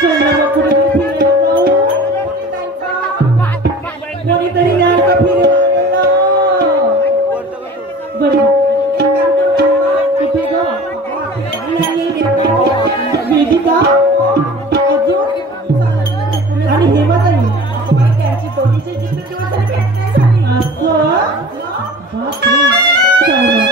चला मग कुठेतरी फिरायला जाऊ. कोणीतरी न्याल का फिरायला? बरं कुठे ग? वेदिका अजून आणि हेमाताई त्यांची दोघीची किती दिवस झाले भेट नाही झाली. असं बापरे. चला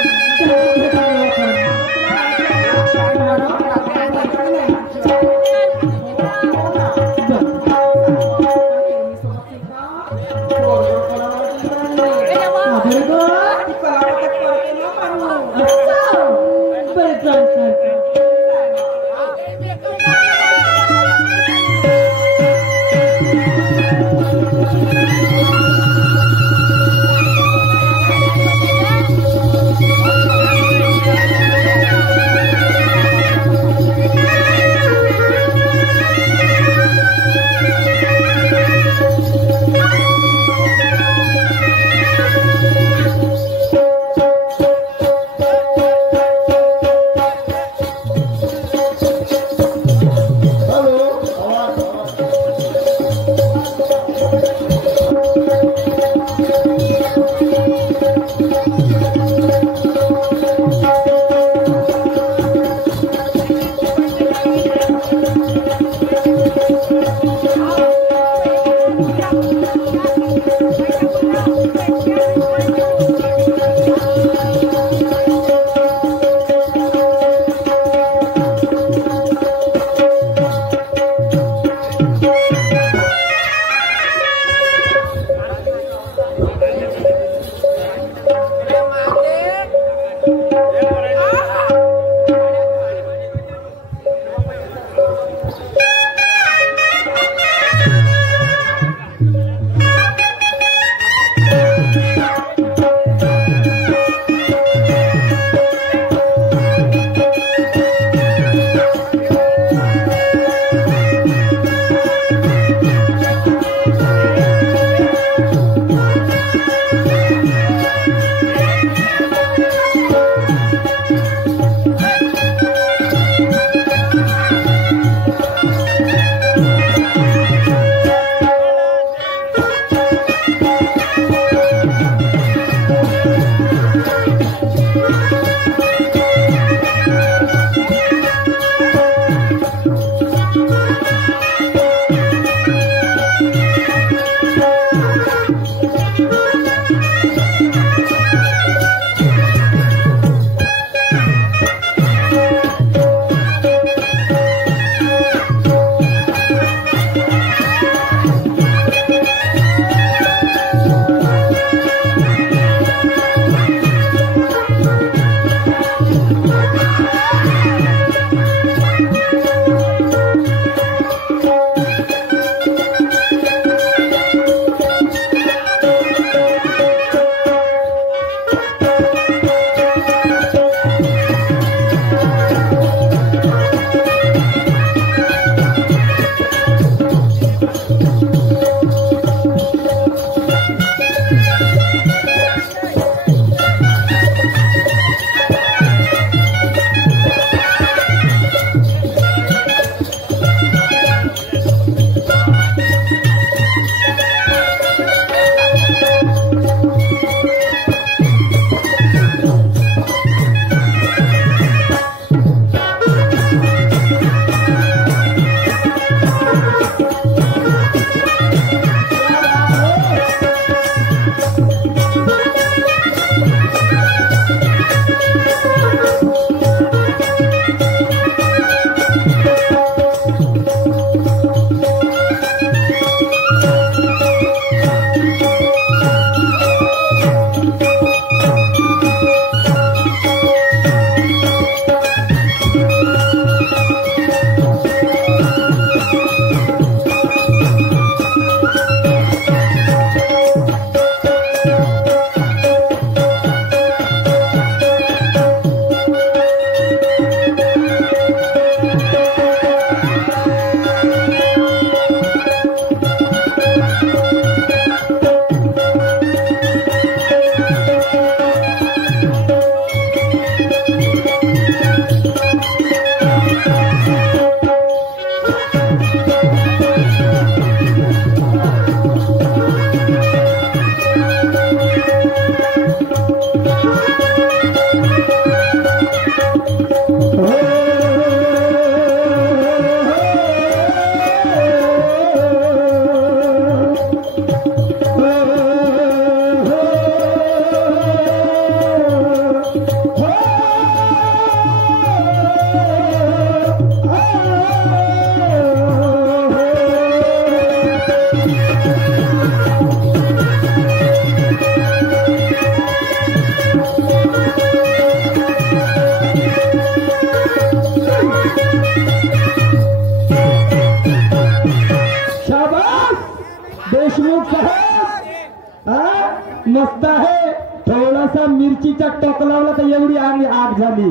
मस्त आहे. थोडासा मिरचीचा टोक लावला तर एवढी आग झाली.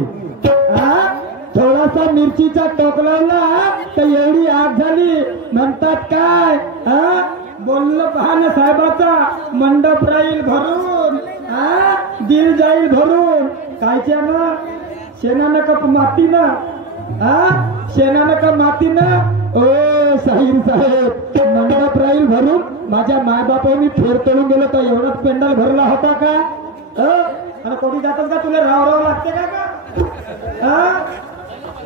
थोडासा मिरचीचा टोक लावला तर एवढी आग झाली. म्हणतात काय बोललं पहा ना साहेबाचा, मंडप राहील भरून, दिल जाईल भरून. कायच्या ना शेणानं का मातीनं, शेणानं का मातीनं. ओ शाहीर साहेब, मंडप राहील भरून. माझ्या मायबापांनी फेर तोडून गेलो तर एवढाच पेंडल भरला होता का? अरे कोणी जातात का? तुला राव राव लागते का?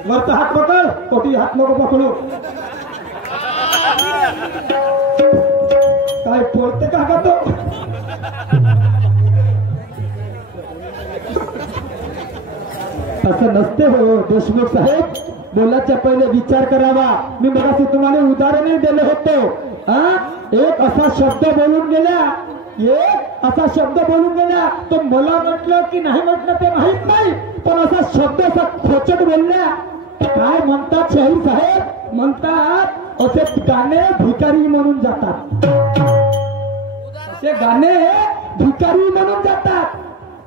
वरचा हात पकड, कोटी हात नको पकडू. काय पडते का तो? असं नसते हो देशमुख साहेब. बोलायच्या पहिले विचार करावा. मी मगाशी तुम्हाला उदाहरण दिलं होतं. एक असा शब्द बोलून गेल्या, एक असा शब्द बोलून गेल्या, तो मला म्हटलं की नाही म्हटलं ते माहित नाही, पण असा शब्द असा खोचट बोलल्या. काय म्हणतात शाहीर साहेब? म्हणतात असे गाणे भिकारी म्हणून जातात. असे गाणे भिकारी म्हणून जातात.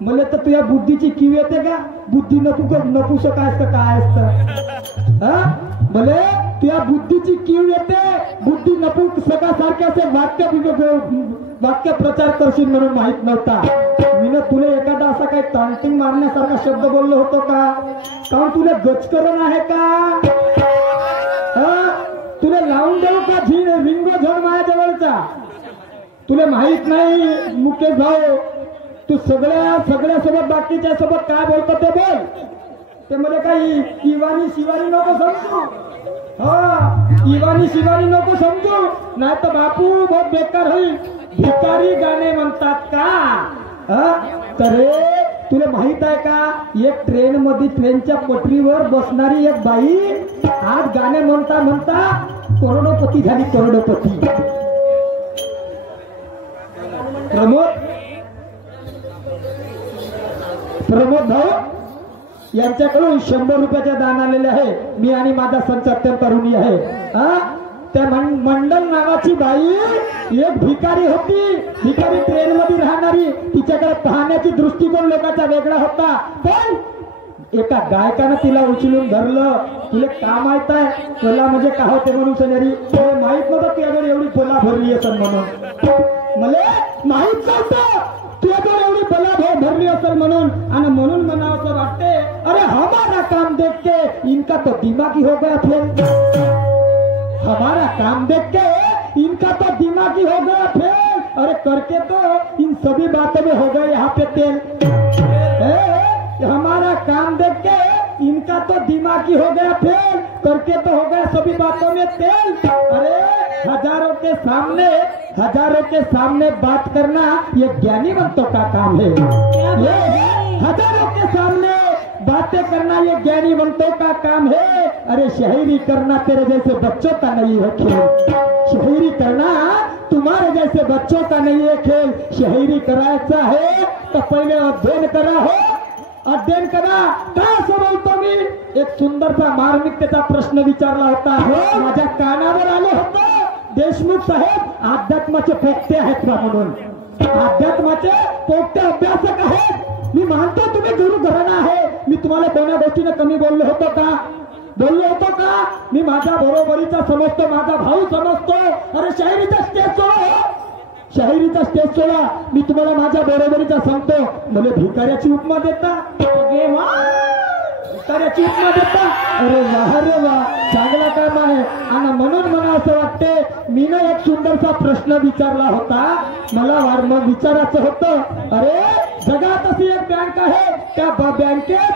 मला तर तुझ्या बुद्धीची कीव येते का? बुद्धी नपुस काय असतं, काय असतं? भले तुझ्या बुद्धीची कीव येते. बुद्धी नपुसकासारखे असे वाक्य प्रचार करशील म्हणून माहित नव्हता. मी तुला एखादा असा काही टांटिंग मारण्यासारखा शब्द बोललो होतो का? कारण तुला गचकरण आहे का? तुला लावून देऊ का रिंगो झड माझ्या जवळचा? तुला माहित नाही मुकेश भाऊ, तू सगळ्या सोबत बाकीच्या सोबत काय बोलतो ते बोल. ते मला काही इवानी शिवानी नको समजू. इवानी शिवानी नको समजू, नाही तर बापू बहुत बेकार होईल. भिकारी गाणे म्हणतात का? तर तुला माहित आहे का? एक ट्रेन मध्ये ट्रेनच्या पटरीवर बसणारी एक बाई आज गाणे म्हणता म्हणता करोडोपती झाली. करोडोपती. प्रमोद भाऊ यांच्याकडून 100 रुपयाचे दान आलेले आहे. मी आणि माझा संच अत्यंत ऋणी आहे. त्या मंडल नावाची बाई एक भिकारी होती. भिकारी ट्रेन मध्ये राहणारी. तिच्याकडे पाहण्याची दृष्टिकोन लोकांचा वेगळा होता. पण एका गायकानं तिला उचलून धरलं. तुला का माहित आहे कला म्हणजे का होते म्हणून? सनेरी माहित नव्हतं तुझ्याकडे एवढी बोला भरली असेल म्हणून. मला माहित नव्हतं तुझ्याकडे एवढी बला भरली असेल म्हणून. आणि म्हणून मला असं वाटते, अरे हमारा काम देख के इनका तो दिमागी हो गया फेल. हमारा काम देख के इनका तो दिमागी हो गया फेल. अरे करके तो इन सभी बातों में हो गए यहाँ पे तेल. हमारा काम देख के इनका तो दिमागी हो गया फेल. करके तो हो गया सभी बातों में तेल. अरे हजारों के सामने बात करना ये ज्ञानी बनतों का काम है. हजारों के सामने बातें करना ये ज्ञानी बनतों का काम है. अरे शायरी करना तेरे जैसे बच्चों का नहीं है खेल. शायरी करना तुम्हारे जैसे बच्चों का नहीं है खेल. शायरी करायचा है तो पहिले अध्ययन करा. अध्ययन करा. काय असं बोलतो मी? एक सुंदरसा मार्मिकतेचा प्रश्न विचारला होता. माझ्या कानावर आलं होतं, देशमुख साहेब अध्यात्माचे पोक्ते आहेत का म्हणून. अध्यात्माचे पोक्ते अभ्यासक आहेत. मी मानतो तुम्ही गुरु घराणा आहे. मी तुम्हाला कोणा गोष्टीने कमी बोललो होतो का? मी माझ्या बरोबरीचा समजतो, माझा भाऊ समजतो. अरे शायरीचा स्टेज सोडा. मी तुम्हाला माझ्या बरोबरीचा सांगतो. मला भिकाऱ्याची उपमा देता? भिकाऱ्याची उपमा देता? अरे वा चांगला काम आहे. आणि म्हणून मला असं वाटते, मी ना एक सुंदरसा प्रश्न विचारला होता. मला मग विचारायचं होतं, अरे जगात अशी एक बँक आहे, त्या बँकेत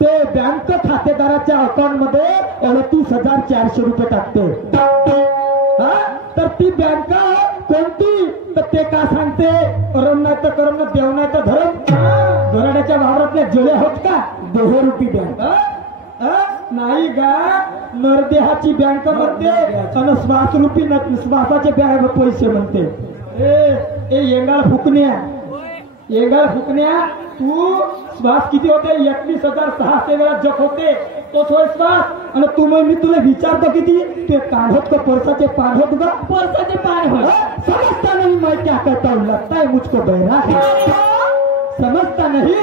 ते बँक खातेदाराच्या अकाउंट मध्ये 38,400 रुपये टाकते. तर ती बँक कोणती? तर ते का सांगते? करण नाही तर करण, देव नाही तर धरण. घराड्याच्या वावरातल्या जळे होत का? देहरूपी बँक नाही गा. नरदेहाची बँक म्हणते आणि श्वासरूपी श्वासाचे पैसे म्हणते. ए येंगाळ फुकण्या तू श्वास किती होते? 21,600 वेळा जप होते. तो विश्वास आणि तू मग मी तुला विचारतो किती ते काढत को परसाचे पान होत गा परसाचे पान हो समजता नहीं मैं क्या करता हूँ लगता है मुझको बहरा है समझता नहीं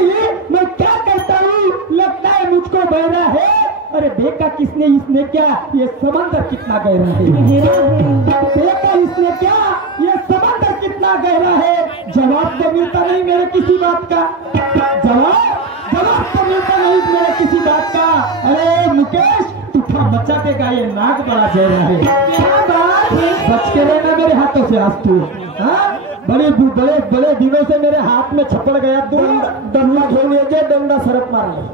मैं क्या करता हूँ लगता है मुझको बहरा है अरे देखा किसने इसने क्या ये समंदर कितना गहरा है देखा इसने क्या ये समंदर कितना गहरा है जवाब तो मिलता नहीं मेरे किसी बात का जवाब तो मिलता नहीं मेरे किसी बात का अरे मुकेश तूफान मचा देगा ये नाक बड़ा गहरा है क्या बात है बच के रहना मेरे हाथों से आज तू बड़े बड़े बड़े दिनों से मेरे हाथ में छपड़ गया तू डंडा घेऊन ये डंडा सरक मारले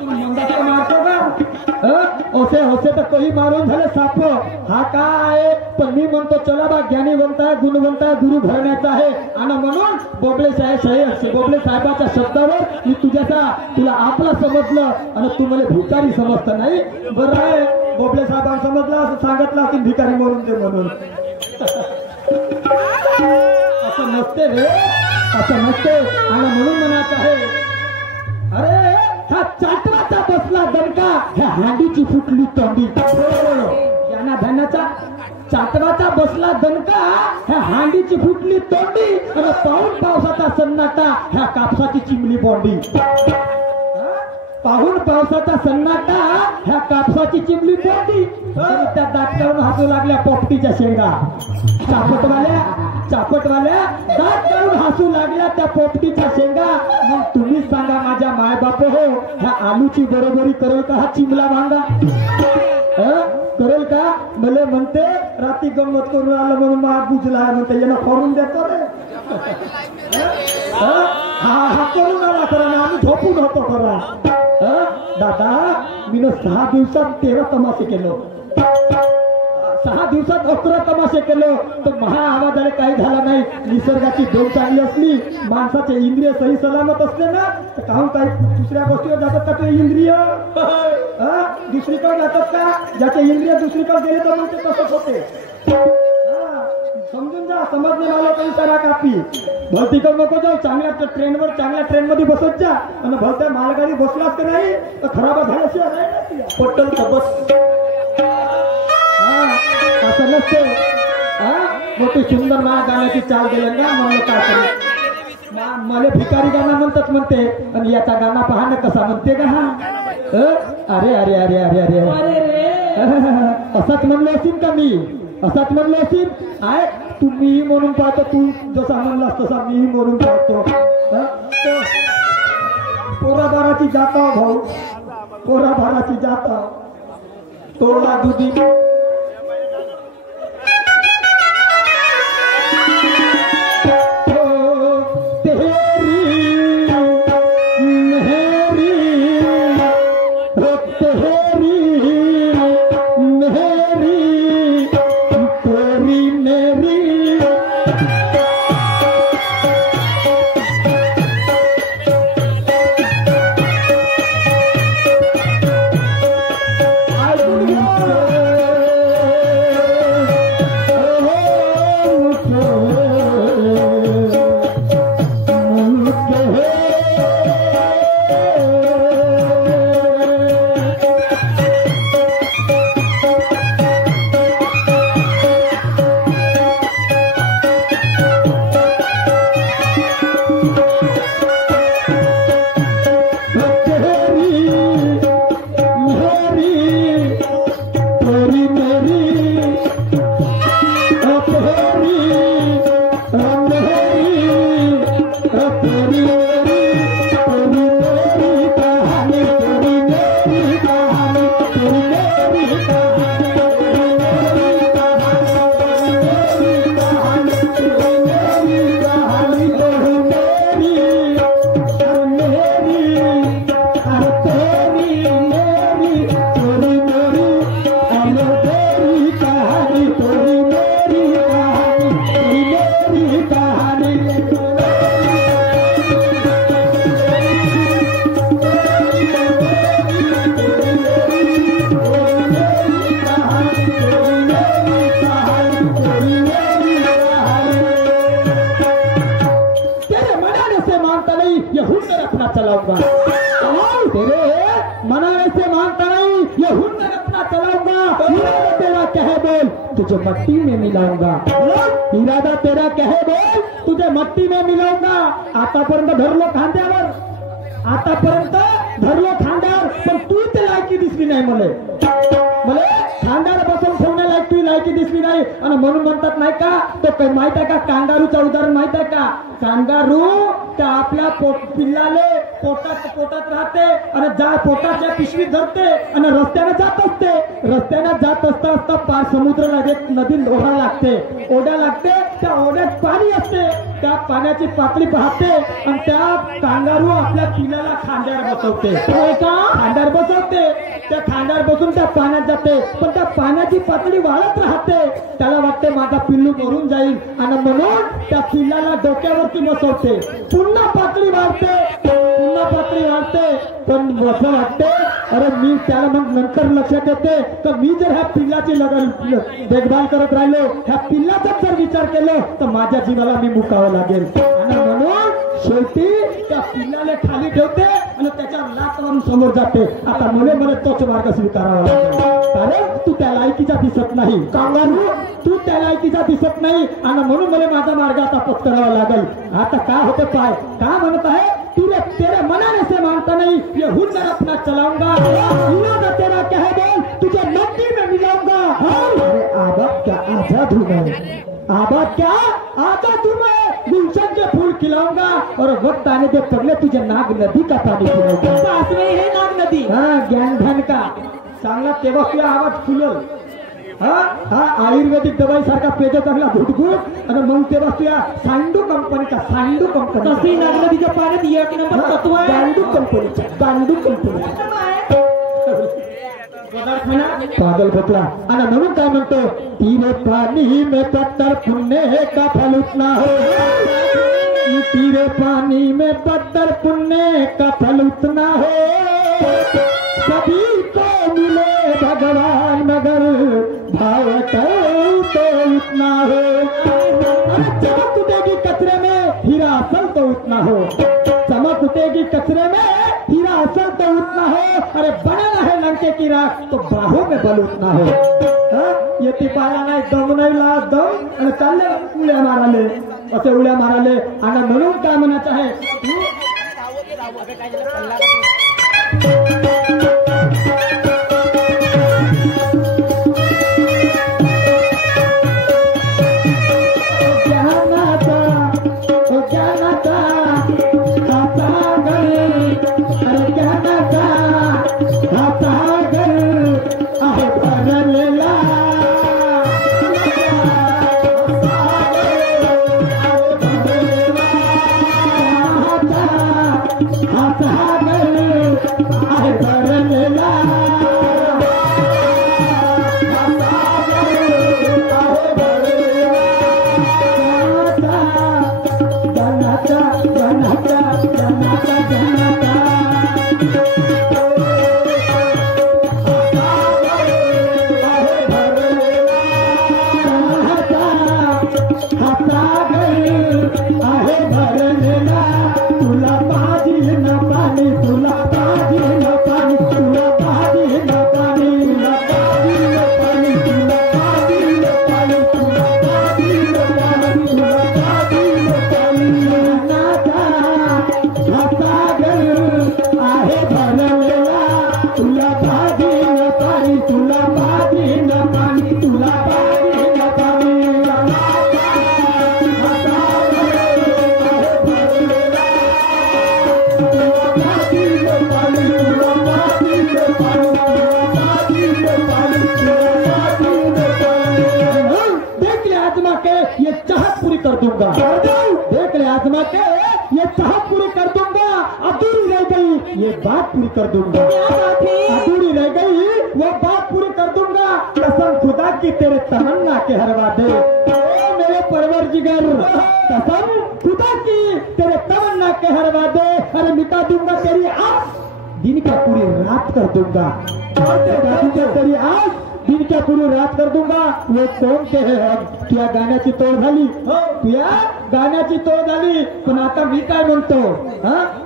मंदा तो मारतो का ओसे होसे तर काही मारून झाले साप हा काय आहे पण मी म्हणतो चला बा ज्ञानी बनताय गुणवंताय गुरु घराण्याचा आहे आणि म्हणून बोबले साहेबाच्या शब्दावर मी तुला आपला समजलं आणि तू मला भिकारी समजता नाही बरं आहे बोबले साहेबांना समजलं असं सांगितलं की भिकारी म्हणून ते म्हणून असं नसते रे असं नसते आणि म्हणून म्हणायचं आहे अरे हा चाटवाचा बसला दणका ह्या हांडीची फुटली तोंडी ज्ञाना ध्यानाचा चाटवाचा बसला दणका ह्या हांडीची फुटली तोंडी आणि पाऊन पावसाचा सन्नाटा ह्या कापसाची चिमली बोंडी पाहून पावसाचा सन्नाटा ह्या कापसाची चिमली बोंडी त्या दात काढून हसू लागल्या पोपटीच्या शेंगा चापटवाल्या दात काढून हसू लागल्या त्या पोपटीच्या शेंगा मग तुम्ही सांगा माझ्या मायबाप हो ह्या आलूची बरोबरी करेल का हा चिमला भांगा करेल का मला म्हणते रात्री गंमत करून आलं म्हणून मा बुजला म्हणते याला फोडून देतो रे हा करून आला खरा ना आम्ही झोपून होतो खरा दादा मी 6 दिवसात 13 तमाशे केलो 6 दिवसात 11 तमाशे केलो तर महा आवाजाने काही झाला नाही निसर्गाची देव चांगली असली माणसाचे इंद्रिय सही सलामत असले ना तर काहून काही दुसऱ्या गोष्टीवर जातात का ते इंद्रिय दुसरीकडे जातात का ज्याचे इंद्रिय दुसरीकडे गेले तर मग ते तसंच होते समजून जा समजणे वाला काही सारा कापी भरतीकडे नको जाऊ चांगल्या ट्रेनमध्ये बसत जा आणि भरत्या मालगाडी बसलाच का नाही तर खराब झाल्याशिवाय पट्टल तर बस असं नसते मोठी सुंदर मला गाण्याची चाल दिलं ना म्हणलं काय करू मला भिकारी गाणं म्हणते आणि याचा गाणं पाहणं कसा म्हणते का हा अरे अरे अरे अरे अरे असाच म्हणलं असेल का मी असाच म्हणलं असेल आहे तुम्ही म्हणून पाहतो तू जसा म्हणलास तसा मीही म्हणून पाहतो पोराबाराची जाता भाऊ पोराबाराची जाता तोडा दुधी तेरे मनाने से बोल, तुझे मट्टी में मिलाऊंगा। इरादा तेरा क्या है बोल, तुझे मट्टी में मिलाऊंगा। आतापर्यंत धरलो खांद्यावर, आतापर्यंत धरलो खांद्यावर, पण तू ते लायकी दिसली नाही मले खांद्यावर बसून ठेवण्यालायक तू लायकी दिसली नाही। आणि म्हणून म्हणतात नाही का, तो काही माहित आहे का, कांगारूचं उदाहरण माहित आहे का? कांगारू त्या आपल्या पिल्लाले पोटात राहते आणि जा पोटाच्या पिशवीत धरते आणि रस्त्याने जात असते। रस्त्याने जात असता असता पार समुद्राला एक नदी ओढा लागते, त्या ओढ्यात पाणी असते, त्या पाण्याची पातळी पाहते आणि त्या कांगारू आपल्या पिल्लाला खांद्यावर बसवते। खांद्यावर बसवते, त्या खांद्यावर बसून त्या पाण्यात जाते, पण त्या पाण्याची पातळी वाढत राहते। त्याला वाटते माझा पिल्लू मरून जाईल आणि म्हणून त्या पिल्लाला डोक्यावरती बसवते। पुन्हा पातळी वाढते, पण असं वाटते अरे मी त्याला मग नंतर लक्षात येते तर मी जर ह्या पिल्लाची देखभाल करत राहिलो, ह्या पिल्लाचा जर विचार केलो तर माझ्या जीवाला मी मुकावं लागेल। आणि म्हणून शेवटी त्या पिल्लाला खाली ठेवते आणि त्याच्या लात मारून समोर जाते। आता मला तोच मार्ग स्वीकारावा लागेल, कारण तू त्या लायकीचा दिसत नाही कांगारू, तू त्या लायकीचा दिसत नाही आणि म्हणून मला माझा मार्ग आता पत्करावा लागेल। आता काय होते पाय, काय म्हणत आहे, तेरे मनाने से मानता नहीं, ये हुनर अपना चलाऊंगा। इरादा तेरा क्या है बोल, तुझे मट्टी में मिलाऊंगा। अरे आबाद क्या आजाद हूँ मैं, आबाद क्या आजाद हूँ मैं, गुलशन के फूल खिलाऊंगा और वक्त आने के पहले तुझे नाग नदी का पानी पिलाऊंगा। पास में है नाग नदी, हाँ ज्ञान धन का चांगला तेव्हा तुझा आवाज फुलल। हा आयुर्वेदिक दवाई सारखा पेज चांगला घुटघुट आणि मग तेव्हा तुझ्या सांडू कंपनीचा तशी नाग नदीच्या पाण्यात एक नंबर तत्व आहे, गांडू कंपनीचा पागल खोकला। आणि म्हणून काय म्हणतो, तीरे पानी में पत्थर पुण्य का फल उतना हो, तीरे पानी में पत्थर पुण्य का फल उतना हो, सभी को मिले भगवान मगर भाव तो उतना हो। चमक उठेगी कचरे में हीरा असल तो उतना हो, चमक उठेगी कचरे में हीरा असल तो उतना हो। अरे बना है लंके की राख तो बाहों में बल उतना हो। ये तिपाला नाही, दम नाही लाज दम आणि चालले उड्या माराले, असे उड्या माराले। आणि म्हणून काय म्हणायचं आहे, देख ले आजमा के ये चाहत पूरी कर दूंगा, अधूरी रह गई ये बात पूरी कर दूंगा, अधूरी रह गई वो बात पूरी कर दूंगा। कसम खुदा की तेरे तमन्ना के हरवा दे, मेरे परवरदिगार कसम खुदा की तेरे तमन्ना के हरवा दे। अरे मिटा दूंगा तेरी आस, दिन क्या पूरी रात कर दूंगा, तेरी आस दिन क्या पूरी रात कर दूंगा। वो कोण के है, तुया गाण्याची तोड झाली, तुया गाण्याची तोड झाली, पण आता मी काय म्हणतो,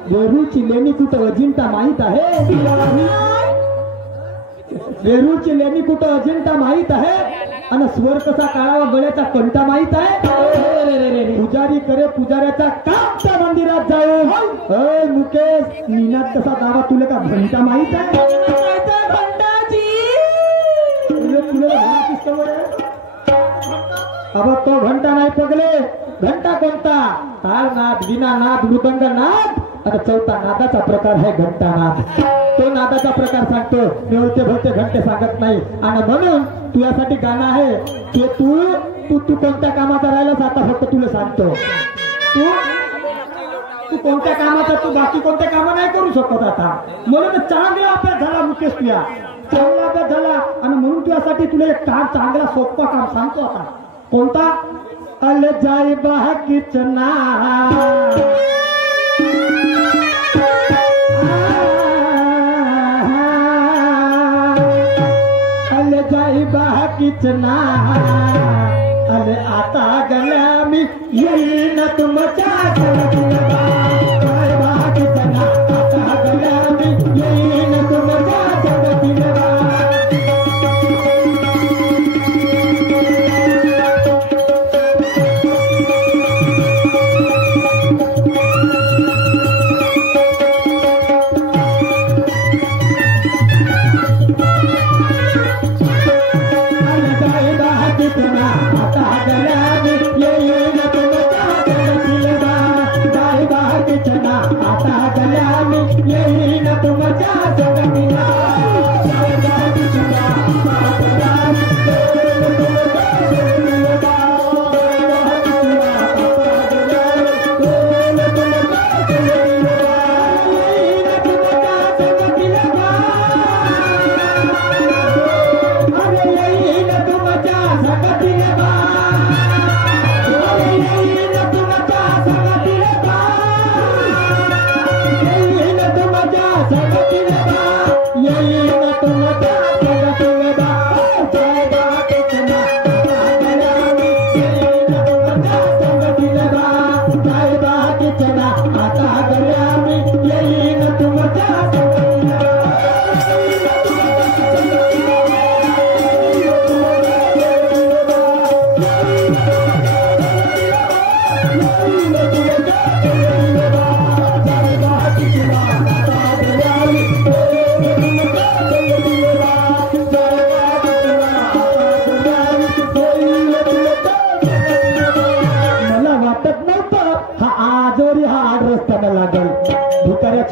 वेरूळची लेणी कुठं अजिंठा माहित आहे, वेरूळची लेणी कुठं अजिंठा माहित आहे। आणि स्वर कसा काढावा गळ्याचा कंटा माहित आहे. पुजारी करे पुजाऱ्याचा काम त्या मंदिरात जाऊ. मुकेश निनाद कसा दावा तुला का घंटा माहित आहे. अब तो घंटा नाही पगले. घंटा कोणता? तालनाद, विनानाद, मृदंगनाद आणि चौथा नादाचा प्रकार आहे घंटानाद. तो नादाचा प्रकार सांगतो. मी होते भलते घंटे सांगत नाही. आणि म्हणून तुझ्यासाठी गाणं आहे ते तू तू तू कोणत्या कामाचा राहिलास आता फक्त तुला सांगतो. तू तू कोणत्या कामाचा, तू बाकी कोणत्या कामं नाही करू शकत आता. म्हणून चांगला अभ्यास झाला मुकेश, तुझ्या चांगला अभ्यास झाला. आणि म्हणून तुझ्यासाठी तुला एक काम चांगला सोपं काम सांगतो आता. कोणता? अल जाई बाह किचना अल जाई बाह किचना अल आता गल्या मी येईन तुमच्या बाह किचना आता गल्या मी येईन तुमच्या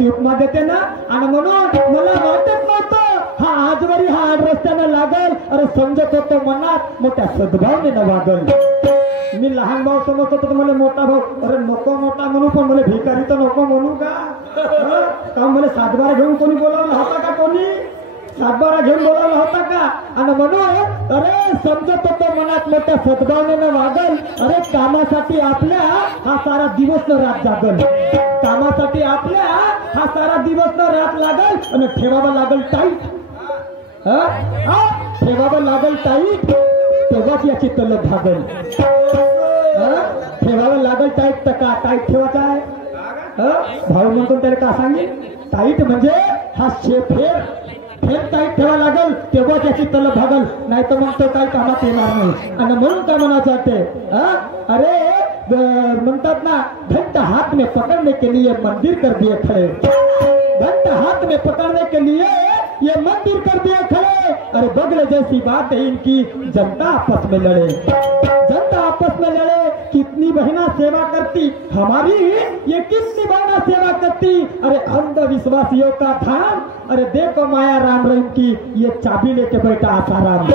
उपमा देते ना. आणि म्हणून मला वाटत नव्हतं हा आजवरी हा आड रस्त्यानं लागल. अरे समजत होतो मनात मोठ्या सद्भावनेनं वागल. मी लहान भाऊ समजत होतो मला मोठा भाऊ. अरे नको मोठा म्हणू पण मला भिकारी तर नको म्हणू का मला सातबारा घेऊन कोणी बोलावलं होता का? कोणी सातबारा घेऊन बोलावला होता का? आणि म्हणून अरे समजत होतो मनात मोठ्या सद्भावनेनं वागल. अरे कामासाठी आपल्या हा सारा दिवस न रात जागल. कामासाठी आपल्या हा सारा दिवस न रात लागल. आणि ठेवावं लागल टाईट. ठेवावं लागल टाईट तेव्हाच याची तलब भागल. ठेवावं लागल टाईट तर का टाईट ठेवायचा आहे. भाऊ म्हणतो त्याला का सांगेल टाईट म्हणजे हा फेर टाईट ठेवा लागल तेव्हा त्याची तलब भागल. नाही तर मग तो काही कामात येणार नाही. आणि म्हणून काय म्हणायचं ते अरे म्हणतात ना घंटा हाथ में पकड़ने के लिए मंदिर कर दिए खड़े. घंटा हाथ में पकड़ने के लिए ये मंदिर कर दिए खड़े. अरे बगले जैसी बात है इनकी. जनता आपस में लड़े. जनता आपस में लड़े. कितनी बहना सेवा करती हमारी, ये कितनी बहना सेवा करती. अरे अंधविश्वासियों का धाम. अरे देखो माया राम रहीम की ये चाबी लेके बैठा आसाराम.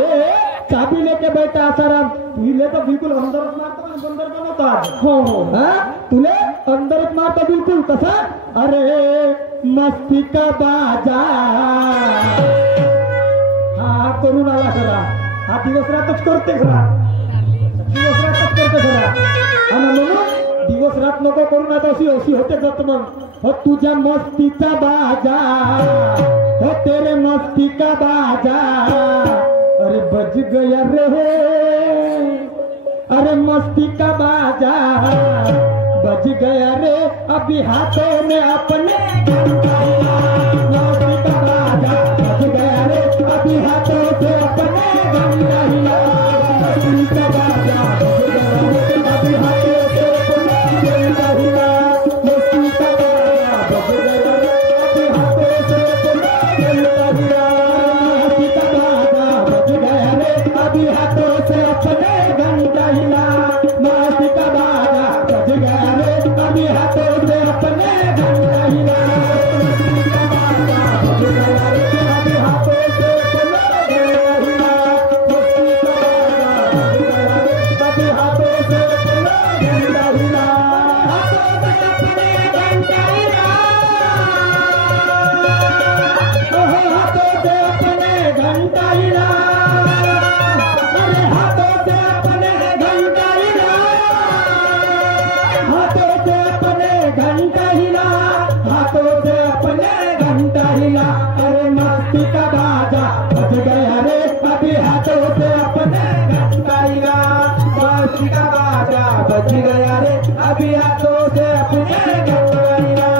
ये चाबी लेके बैठा आसाराम. तुले तो बिल्कुल अंदरच मारतो आणि बंदर बनवतात. हो तुले अंदरच मारतो बिल्कुल. कसा? अरे मस्ती का बाजा हा करून आला खरा. हा दिवस रातच करते खरा. दिवस रातच करते खरा. आणि म्हणून दिवस रात नको करून आता अशी अशी होते जात मग. हो तुझ्या मस्तीचा बाजा हो तेरे मस्ती का बाजा. अरे बज गया रे अरे मस्ती का बाजा बज गया रे अभी हाथों में अपने. मस्ती का बाजा बज गया रे अभी हाथों से अपने. घंटा हिला, हाथों से अपने घंटा हिला, हाथों से अपने घंटा हिला, अरे हाथों से अपने घंटा हिला, हाथों से अपने घंटा हिला, हाथों से अपने घंटा हिला, अरे मस्ती का बाजा बज गया रे अभी हाथों से अपने घंटा हिला, मस्ती का बाजा बज गया रे अभी हाथों से अपने घंटा हिला।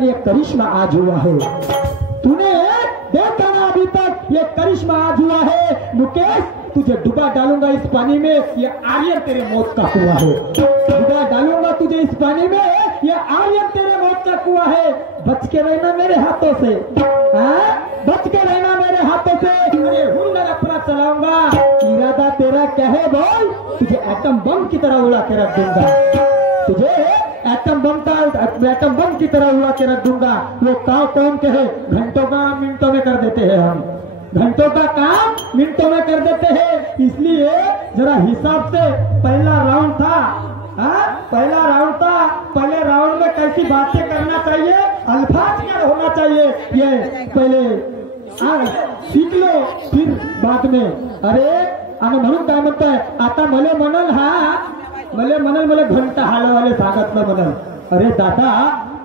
ये करिश्मा आज हुआ है, तूने देखा ना अभी तक ये करिश्मा आज हुआ है। मुकेश तुझे डुबा डालूंगा इस पानी में, ये आर्यन तेरे मौत का कुआं है। डुबा डालूंगा तुझे इस पानी में, ये आर्यन तेरे मौत का कुआं है। बच के रहना मेरे हाथों से, बच के रहना मेरे हाथों से। अरे हुनर अपना चलाऊंगा, इरादा तेरा क्या है बोल? तुझे एटम बम की तरह उड़ा के रख दूंगा, तुझे एटम बम की तरह उड़ा के रख दूंगा। वो काम कौन के है? घंटों का मिनटों में कर देते हैं हम, घंटों का काम मिनटों में कर देते हैं। इसलिए जरा हिसाब से पहला राउंड था, पहला राउंड था, पहले राउंड में कैसी बातें करना चाहिए, अल्फाज क्या होना चाहिए, ये पहले सीख लो, फिर बाद में। अरे आणि म्हणून काय म्हणताय आता मले म्हणल मला घंटा हालवाले सांगत ना म्हणल। अरे दादा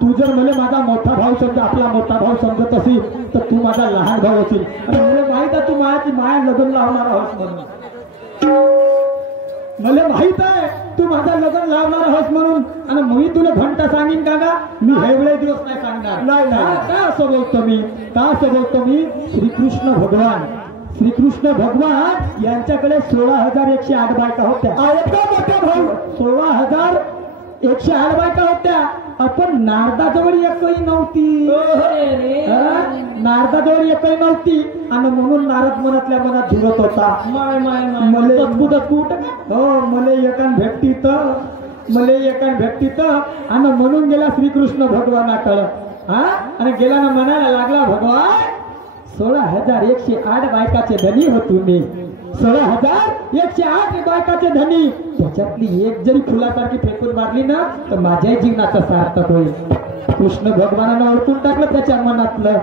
तू जर मला माझा मोठा भाऊ समज, आपला मोठा भाऊ समजत असेल तर तू माझा लहान भाऊ असेल। अरे मला माहित आहे तू माझी माया लग्न लावणार आहोस म्हणून, मला माहित आहे तू माझा लग्न लावणार आहोस म्हणून। आणि मी तुला घंटा सांगीन का? मी एवढे दिवस नाही सांगणार। नाही का असं बोलतो मी, का असं बोलतो मी? श्रीकृष्ण भगवान यांच्याकडे 16,108 बायका होत्या। मोठ्या भाऊ 16,108 बायका होत्या, आपण नारदाजवळ एकही नव्हती, नारदाजवळ एकही नव्हती। आणि म्हणून नारद मनातल्या मनात झुरत होता, मले एकान भेटतीत आणि म्हणून गेला श्रीकृष्ण भगवानाकडे। आणि गेला ना म्हणायला लागला, भगवान 16,108 बायकाचे धनी हो तुम्ही, 16,108 बायकाचे धनी। त्याच्यातली एक जरी फुलासारखी फेकून मारली ना तर माझ्या जीवनाचा सार्थक होईल। कृष्ण भगवानानं ओळखून टाकलं त्याच्या मनातलं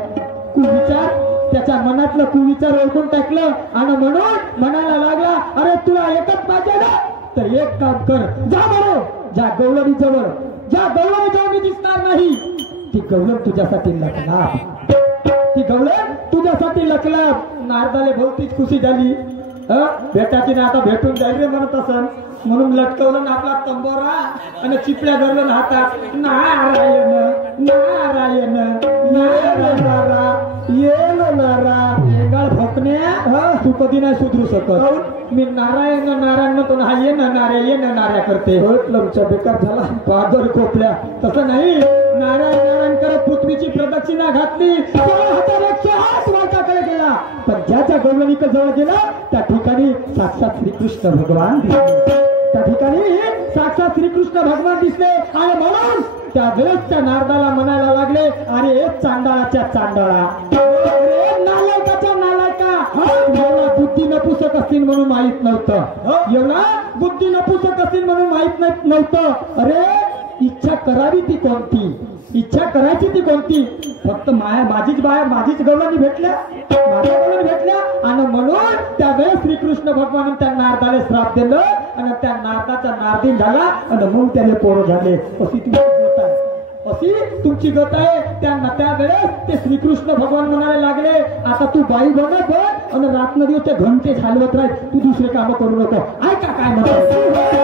कुविचार, त्याच्या मनातलं कुविचार ओळखून टाकलं आणि म्हणून म्हणायला लागला, अरे तुला एकच पाहिजे ना तर एक काम कर, जा बरं, जा गौलरी जवळ, जा गौलरी जवळ मी दिसणार नाही। ती गौलम तुझ्यासाठी लखला, ती गौलम तुझ्यासाठी लखला। नारदाले भोवतीच खुशी झाली, भेटाची ना आता भेटून जाईल रे म्हणत असन, म्हणून लटकवलं ना आपला तंबोरा आणि चिपल्या धरलं ना हातात, नारायण नारायण नारायण येणारा गाळ भोकण्या, तू कधी नाही सुधरू शकत। मी नारायण नारायण म्हणतो ना, हा ये नाऱ्या करते, लमच्या बेकार झाला बहादर खोपल्या। तसं नाही, नारायण नारायण करत पृथ्वीची प्रदक्षिणा घातली, 16,108 बायकाकडे गेला। पण ज्याच्या गौलनिक जवळ गेला त्या ठिकाणी साक्षात श्रीकृष्ण भगवान दिसले, त्या ठिकाणी साक्षात श्रीकृष्ण भगवान दिसले। आणि म्हणून त्या वेळेसच्या नारदाला म्हणायला लागले, अरे चांडाळाच्या चांडाळा, अरे नालायकाच्या नालायका, एवढा बुद्धी नपुसक असतील म्हणून माहित नव्हतं. एवढा बुद्धी नपुसक असतील म्हणून माहित नव्हतं. अरे इच्छा करावी ती कोणती, इच्छा करायची ती कोणती. फक्त माझीच गवळणी भेटल्या, माझ्या गवळणी भेटल्या आणि म्हणून त्यावेळेस श्रीकृष्ण भगवान त्या नारदाला श्राप दिलं आणि त्या नारदाचा नारदीन झाला आणि मग त्याने पोरं झाले. अशी तुमची गत आहे, अशी तुमची गत आहे. त्यावेळेस ते श्रीकृष्ण भगवान म्हणायला लागले आता तू बाई बनत बघ आणि रात्र दिवस ते घंटे चालवत राह, तू दुसरे काम करू नको. ऐका काय म्हणतो.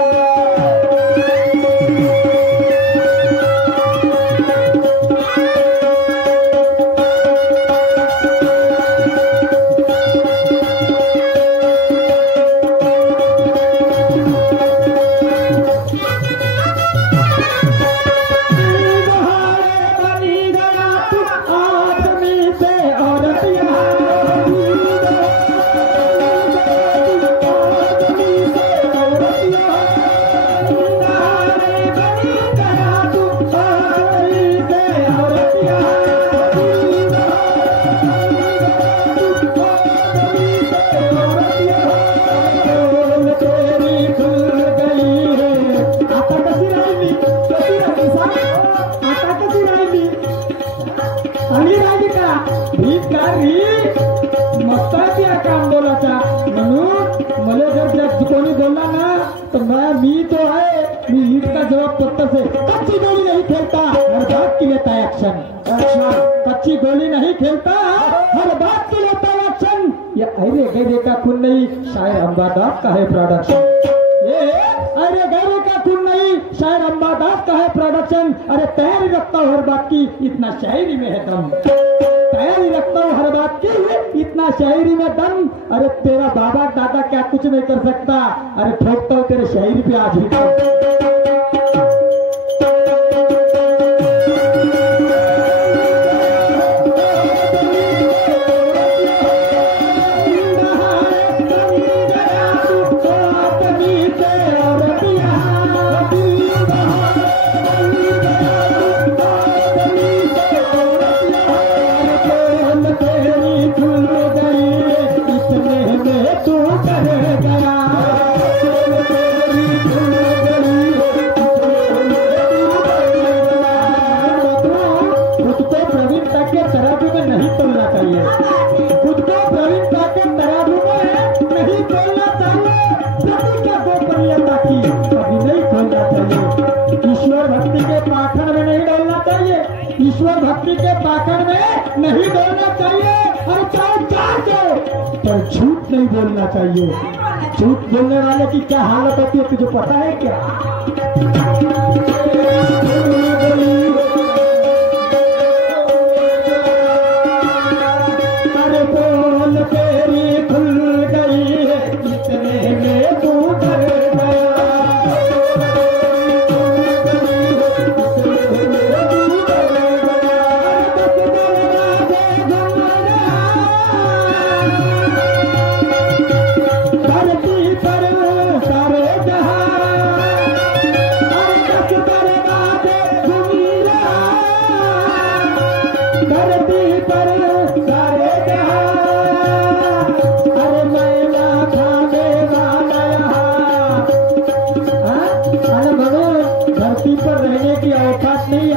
कोणी बोलला ना तो मी तो है, मी ईद का जवाब पत्ता से कच्ची गोली नहीं खेलता, हर बात की लेता है एक्शन. कच्ची गोली नहीं खेलता, हर बात की लेता है एक्शन. ये अरे गैरे का खून नहीं, शायर अंबादास का है प्रोडक्शन. ये अरे गैरे का खून नहीं, शायर अंबादास का है प्रोडक्शन. अरे तैयारी रखता हूँ हर बात की, इतना शायरी में है दम. तैयारी रखता हूँ हर बात की, इतना शायरी में दम. अरे तेरा बाबा दादा क्या कुछ नहीं कर सकता. अरे ठोकता हूँ तेरे शायरी पे आज भी. ईश्वर भक्ति के पाखंड में नहीं डोलना चाहिए. और पर झूठ नहीं बोलना चाहिए. झूठ बोलने वाले की क्या हालत होती है तुझे पता है क्या. अरे बोल तेरी खुल गई है, इतने में तू डर गया.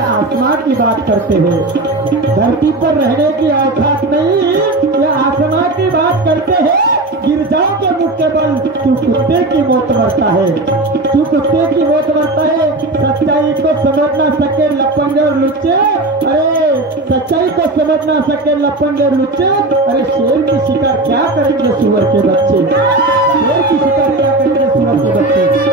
आसमान की बात करते हैं. धरती पर रहने की औकात नहीं, ये आसमान की बात करते हैं. गिर जाओ के मुख के बल, तू कुत्ते की मौत मरता है, तू कुत्ते की मौत मरता है. सच्चाई को समझ ना सके लपंगे और लुच्चे. अरे सच्चाई को समझ ना सके लपंगे और लुच्चे. अरे शेर की शिकार क्या करेंगे सुअर के बच्चे, शेर की शिकार क्या करेंगे सुअर के बच्चे.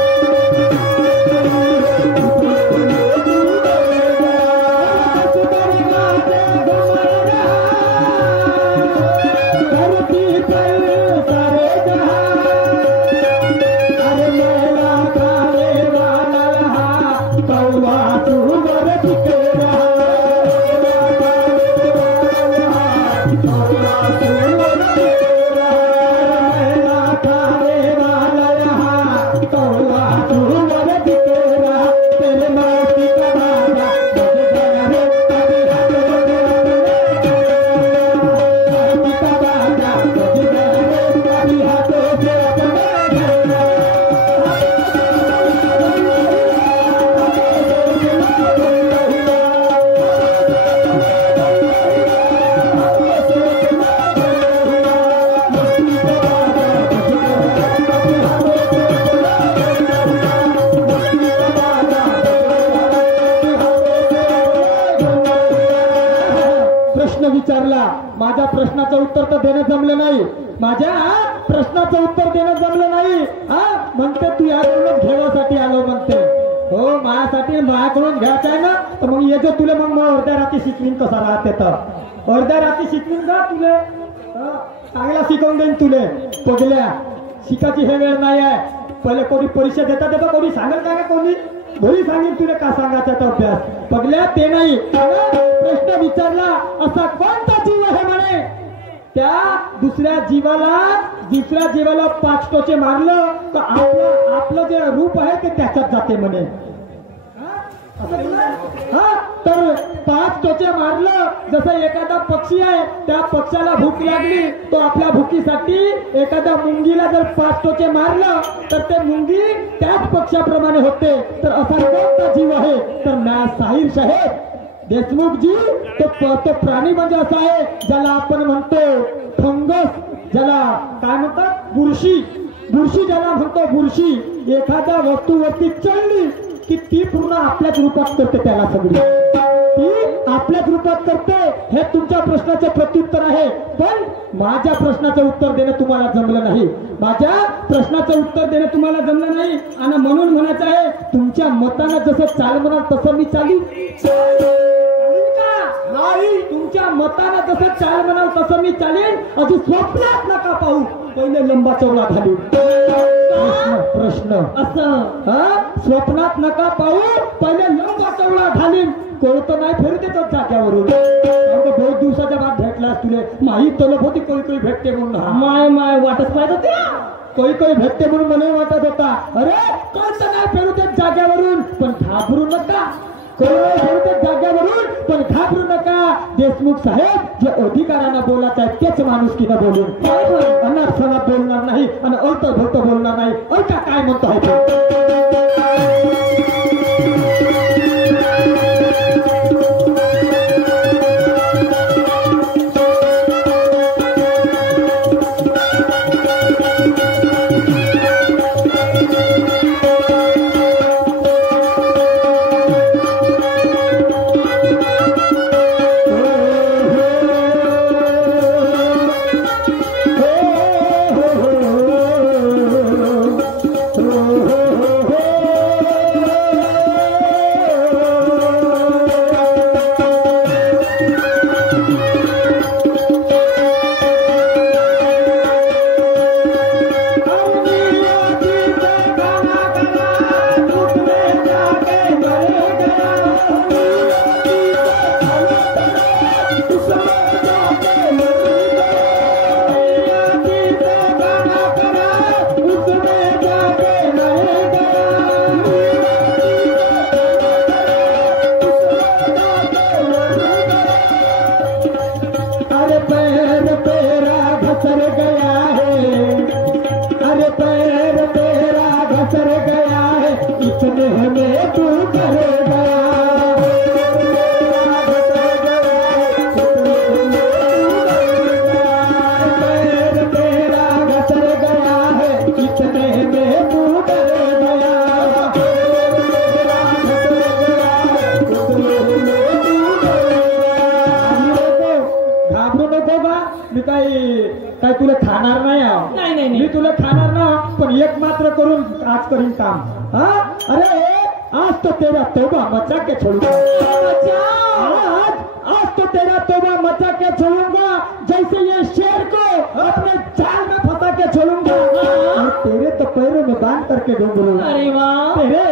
उत्तर देणं जमलं नाही, माझ्या प्रश्नाचं उत्तर देणं जमलं नाही. म्हणते तू याकडूनच घेण्यासाठी आलो म्हणते. हो माझ्यासाठी माझ्याकडून घ्यायचं आहे ना, तर मग ये जो तुला मग अर्ध्या रात्री शिकवीन कसा राहते तर अर्ध्या रात्री शिकवीन का तुले चांगला शिकवून देईन तुले. पगल्या शिकायची हे वेळ नाही आहे. पहिले कोणी परीक्षा देता देता कोणी सांगेल का कोणी घरी सांगेल तुला का सांगायचा तो अभ्यास. पगल्या ते नाही. प्रश्न विचारला असा कोणता जीव आहे म्हणे, त्या दुसऱ्या जीवाला 5 टोचे मारलं तर आपलं जे रूप आहे ते त्याच्यात जाते म्हणे. तर 5 टोचे मारलं, जसं एखादा पक्षी आहे त्या पक्षाला भूक लागली तो आपल्या भुकीसाठी एखाद्या मुंगीला जर 5 टोचे मारलं तर ते मुंगी त्याच पक्षाप्रमाणे होते. तर असा कोणता जीव आहे, तर साहिर साहेब देशमुखजी तो प्राणी म्हणजे असा आहे ज्याला आपण म्हणतो फंगस, ज्याला काय म्हणतात बुरशी ज्याला म्हणतो. बुरशी एखाद्या वस्तूवरती चढली की ती पूर्ण आपल्याच रूपात करते, त्याला सगळी ती आपल्याच रूपात करते. हे तुमच्या प्रश्नाचे प्रत्युत्तर आहे. पण माझ्या प्रश्नाचं उत्तर देणं तुम्हाला जमलं नाही. माझ्या प्रश्नाचं उत्तर देणं तुम्हाला जमलं नाही. आणि म्हणून म्हणायचं आहे तुमच्या मतानं जसं चाल म्हणाल तसं मी चालू नाही. तुमच्या मतानं जसं चाल म्हणाल तसं मी चालेल. अजून स्वप्नात नका पाहू, पहिले लंबा चौला घालू. प्रश्न असं स्वप्नात नका पाहू, पहिले लंबा चौला घालीन. कोणतं नाही फिरू देतो जाग्यावरून. बहुत दिवसाच्या बाद भेटला तुले माहीत तलप होती कोणी भेटते म्हणून. माय वाटच पाहिजे होते कोणी भेटते म्हणून मला वाटत होता. अरे कोणतं नाही फिरू देत जाग्यावरून, पण घाबरू नका. जाग्यावरून पण घाबरू नका. देशमुख साहेब जे अधिकारानं बोलत आहेत तेच माणुसकीनं बोलून अनार्थानं बोलणार नाही आणि अलत भलत बोलणार नाही. ऐका काय म्हणतो आहे काय तुला खाणार नाही. मी तुला खाणार ना, पण एक मात्र करून आज करीन काम. अरे आज तो तेरा तोबा मचा के छोड़ूंगा. आज तो तेरा तोबा मचा के छोड़ूंगा, जैसे ये शेर को अपने जाल में फंसा के छोड़ूंगा. और तेरे तो पैरों में बांध करके घुंघरू. अरे वाह, तेरे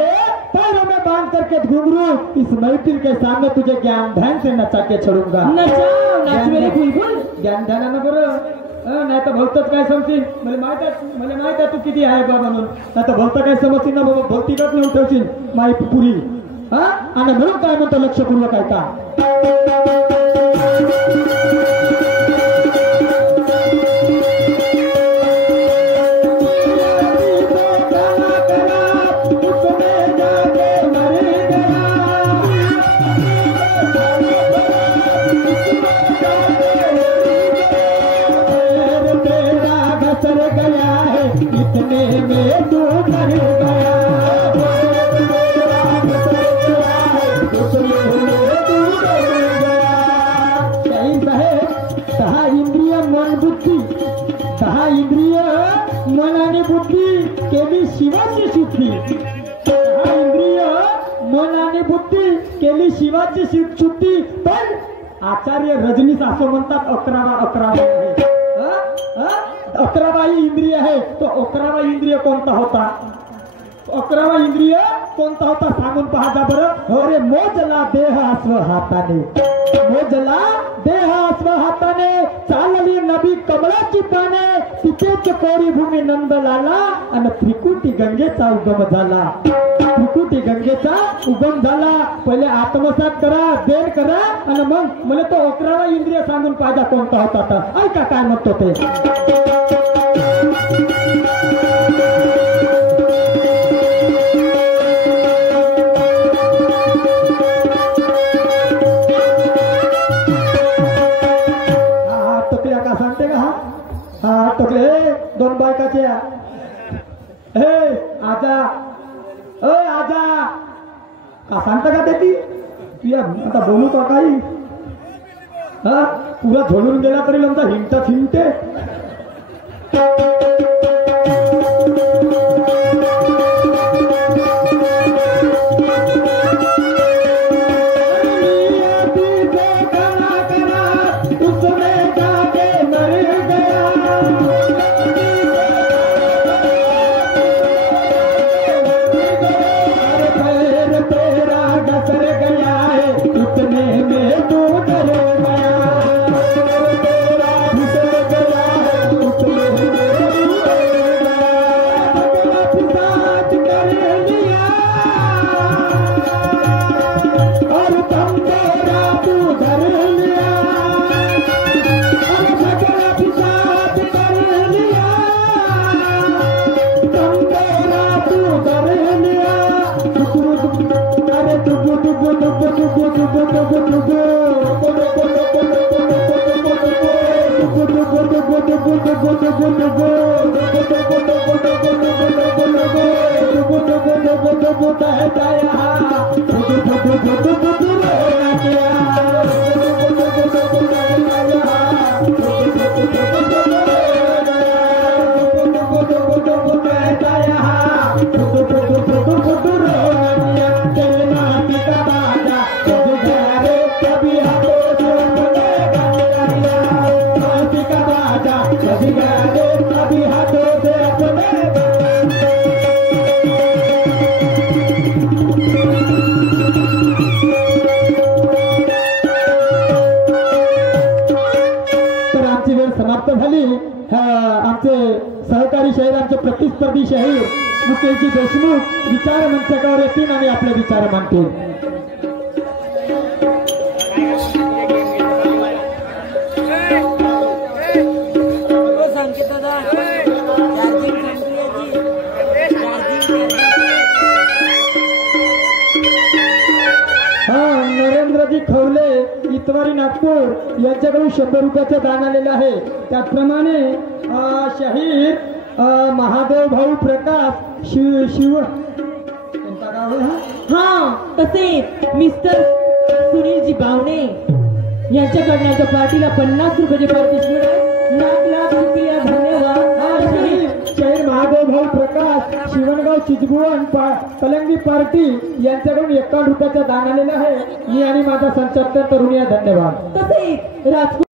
पैरों में बांध करके घुंघरू इस महफिल के सामने तुझे ज्ञान ध्यान से नचा के छोड़ूंगा. नाच मेरे बुलबुल. ज्ञान ध्यानानं बरं, नाही तर भलतच काय समजतील. मला माहित आहे तू किती आहे बा म्हणून. नाही तर भलत काय समजतील ना बाबा, भौतिकच नेऊन ठेवशील माई पुरी. आणि म्हणून काय म्हणतो लक्षपूर्वक ऐका. शिवाची शुद्धी, पण आचार्य रजनीश असं म्हणतात 11 आहे. 11 इंद्रिय आहे. तो 11 इंद्रिय कोणता होता? 11 इंद्रिय कोणता होता सांगून पाहता बरं. अरे मोजला देह अस्व हाताने, मोजला देह अस्व हाताने, चालली नबी कमळाची पाने, तिथेच कोरी भूमी नंद लाला, आणि त्रिकुटी गंगेचा उगम झाला. त्रिकुटी गंगेचा उगम झाला. पहिले आत्मसात करा, देण करा, आणि मग मला तो 11 इंद्रिय सांगून पाहिजा कोणता होता. तर ऐका काय म्हणतो ते. दोन बायकाच्या आजा आजा का सांगता का त्याची तुया आता बोलू का काही. पुरा झोडून गेला तरी नंतर हिंमत हिंमते. आमचे सहकारी शहर, आमचे प्रतिस्पर्धी शहर मुकेशजी देशमुख विचार मंचावर येतील आणि आपले विचार मांडतील. नरेंद्रजी खवले इतवारी नागपूर यांच्याकडून 100 रुपयाचं दान आलेलं आहे. त्याचप्रमाणे शहीद महादेव भाऊ प्रकाश शिव तसेच मिस्टर सुनीलजी बावणे यांच्याकडनं पार्टीला 50 रुपयाचे पारितोषिक आहे. लाख रुपया धन्यवाद. शहीद महादेव भाऊ प्रकाश शिवणगाव चिचगुळण कलंगी पार्टी यांच्याकडून 51 रुपयाचं दान आलेलं आहे. मी आणि माझा संचालक तरुणिया धन्यवाद. तसेच राजकोट